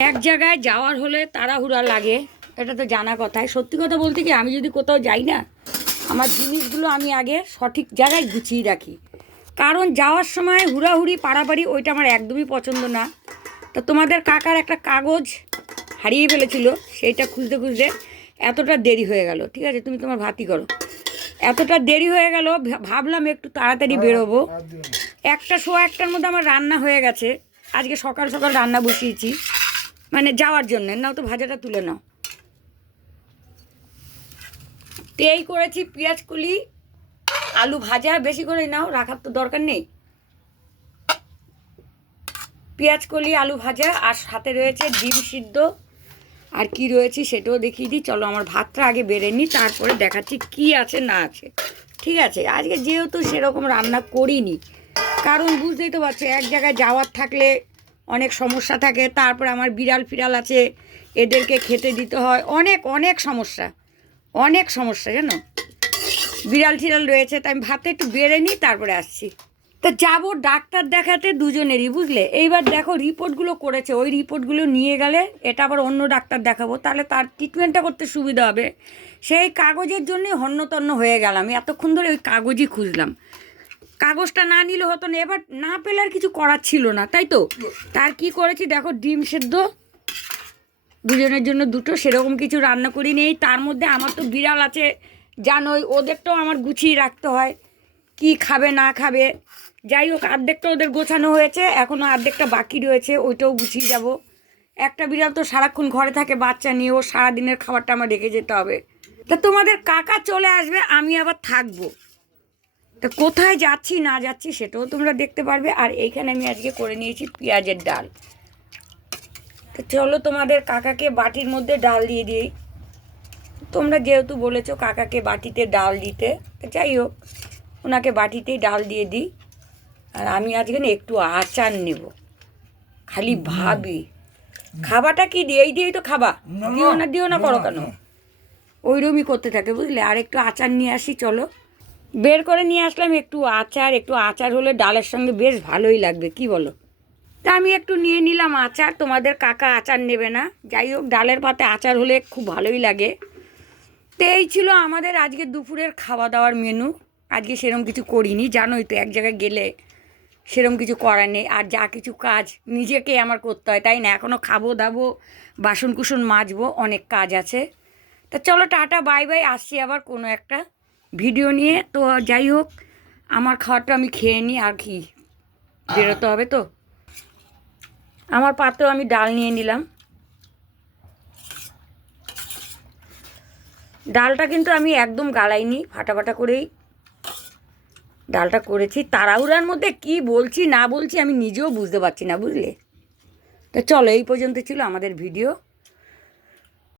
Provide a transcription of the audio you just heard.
এক জায়গায় যাওয়ার হলে তাড়াহুড়া লাগে এটা তো জানা কথাই সত্যি কথা বলতে কি আমি যদি কোথাও যাই না আমার জিনিসগুলো আমি আগে সঠিক জায়গায় গুছিয়ে রাখি। কারণ যাওয়ার সময় হুড়াহুড়ি পাড়াপাড়ি ওইটা আমার একদমই পছন্দ না। তো তোমাদের কাকার একটা কাগজ হারিয়ে ফেলেছিল সেইটা খুঁজতে খুঁজতে এতটা দেরি হয়ে গেল ঠিক আছে? তুমি তোমার ভাতি করো। এতটা দেরি হয়ে গেল ভাবলাম একটু তাড়াতাড়ি বেরোবো। একটা সোয়া একটার মধ্যে আমার রান্না হয়ে গেছে। আজকে সকাল সকাল রান্না বসিয়েছি। মানে যাওয়ার জন্য। নাও তো ভাজাটা তুলে নাও। তো এই করেছি পেঁয়াজ কুলি, আলু ভাজা, বেশি করে নাও, রাখার তো দরকার নেই। পেঁয়াজ কলি, আলু ভাজা, আর সাথে রয়েছে ডিম সিদ্ধ। আর কি রয়েছে সেটাও দেখিয়ে দিই। চলো আমার ভাতটা আগে বেড়ে নিই, তারপরে দেখাচ্ছি কি আছে, না আছে। ঠিক আছে, আজকে যেহেতু সেরকম রান্না করিনি, কারণ বুঝতেই তো পারছ, এক জায়গায় যাওয়ার থাকলে অনেক সমস্যা থাকে, তারপরে আমার বিড়াল ফিরাল আছে, এদেরকে খেতে দিতে হয়, অনেক অনেক সমস্যা অনেক সমস্যা, জানো? বিড়াল টিড়াল রয়েছে, তাই আমি ভাতটা একটু বেড়ে নিই, তারপরে আসছি। তা যাব ডাক্তার দেখাতে দুজনেরই, বুঝলে? এইবার দেখো রিপোর্টগুলো করেছে, ওই রিপোর্টগুলো নিয়ে গেলে এটা আবার অন্য ডাক্তার দেখাবো, তাহলে তার ট্রিটমেন্টটা করতে সুবিধা হবে। সেই কাগজের জন্যই হন্যতন্য হয়ে গেলাম, এতক্ষণ ধরে ওই কাগজই খুঁজলাম। কাগজটা না নিলে হতো না, এবার না পেলে আর কিছু করার ছিল না, তাই তো? তার কি করেছি দেখো, ডিম সেদ্ধ, দুজনের জন্য দুটো, সেরকম কিছু রান্না করি নেই। তার মধ্যে আমার তো বিড়াল আছে, জানোই, ওদেরটাও আমার গুছিয়ে রাখতে হয়, কি খাবে, না খাবে। যাই হোক অর্ধেকটা ওদের গোছানো হয়েছে এখনও অর্ধেকটা বাকি রয়েছে, ওইটাও গুছিয়ে যাব। একটা বিড়াল তো সারাক্ষণ ঘরে থাকে, বাচ্চা নিয়ে ও সারাদিনের খাবারটা আমার রেখে যেতে হবে। তা তোমাদের কাকা চলে আসবে, আমি আবার থাকব। তা কোথায় যাচ্ছি না যাচ্ছি সেটাও তোমরা দেখতে পারবে। আর এইখানে আমি আজকে করে নিয়েছি পেঁয়াজের ডাল। তো চলো তোমাদের কাকাকে বাটির মধ্যে ডাল দিয়ে দিই। তোমরা যেহেতু বলেছ কাকাকে বাটিতে ডাল দিতে যাই হোক ওনাকে বাটিতেই ডাল দিয়ে দিই। আর আমি আজকে না একটু আচার নেব। খালি ভাবি খাবাটা কি দিয়ে এই দিয়েই তো খাবা? দিও না দিও না করো কেন? ওইরমই করতে থাকে বুঝলে? আর একটু আচার নিয়ে আসি চলো। বের করে নিয়ে আসলাম, একটু আচার একটু আচার হলে ডালের সঙ্গে বেশ ভালোই লাগবে, কি বলো? তা আমি একটু নিয়ে নিলাম আচার, তোমাদের কাকা আচার নেবে না। যাই হোক, ডালের পাতে আচার হলে খুব ভালোই লাগে। তো এই ছিল আমাদের আজকে দুপুরের খাওয়া দাওয়ার মেনু আজকে সেরকম কিছু করিনি, জানোই তো, এক জায়গায় গেলে সেরকম কিছু করার নেই। আর যা কিছু কাজ নিজেকে আমার করতে হয়, তাই না? এখনও খাব, দাবো বাসন কুসন মাজবো, অনেক কাজ আছে। তা চলো, টাটা, বাই বাই। আসছি আবার কোনো একটা। ভিডিও নিয়ে, তো যাই হোক, আমার খাওয়াটা আমি খেয়ে নিই আর কি। বেরোতে হবে তো। আমার পাত্র আমি ডাল নিয়ে নিলাম। ডালটা কিন্তু আমি একদম গালাইনি ফাটা ফাটা করেই। ডালটা করেছি। তাড়াহুড়ার মধ্যে কি বলছি না বলছি আমি নিজেও বুঝতে পারছি না, বুঝলে? তো চলো, এই পর্যন্ত ছিল আমাদের ভিডিও।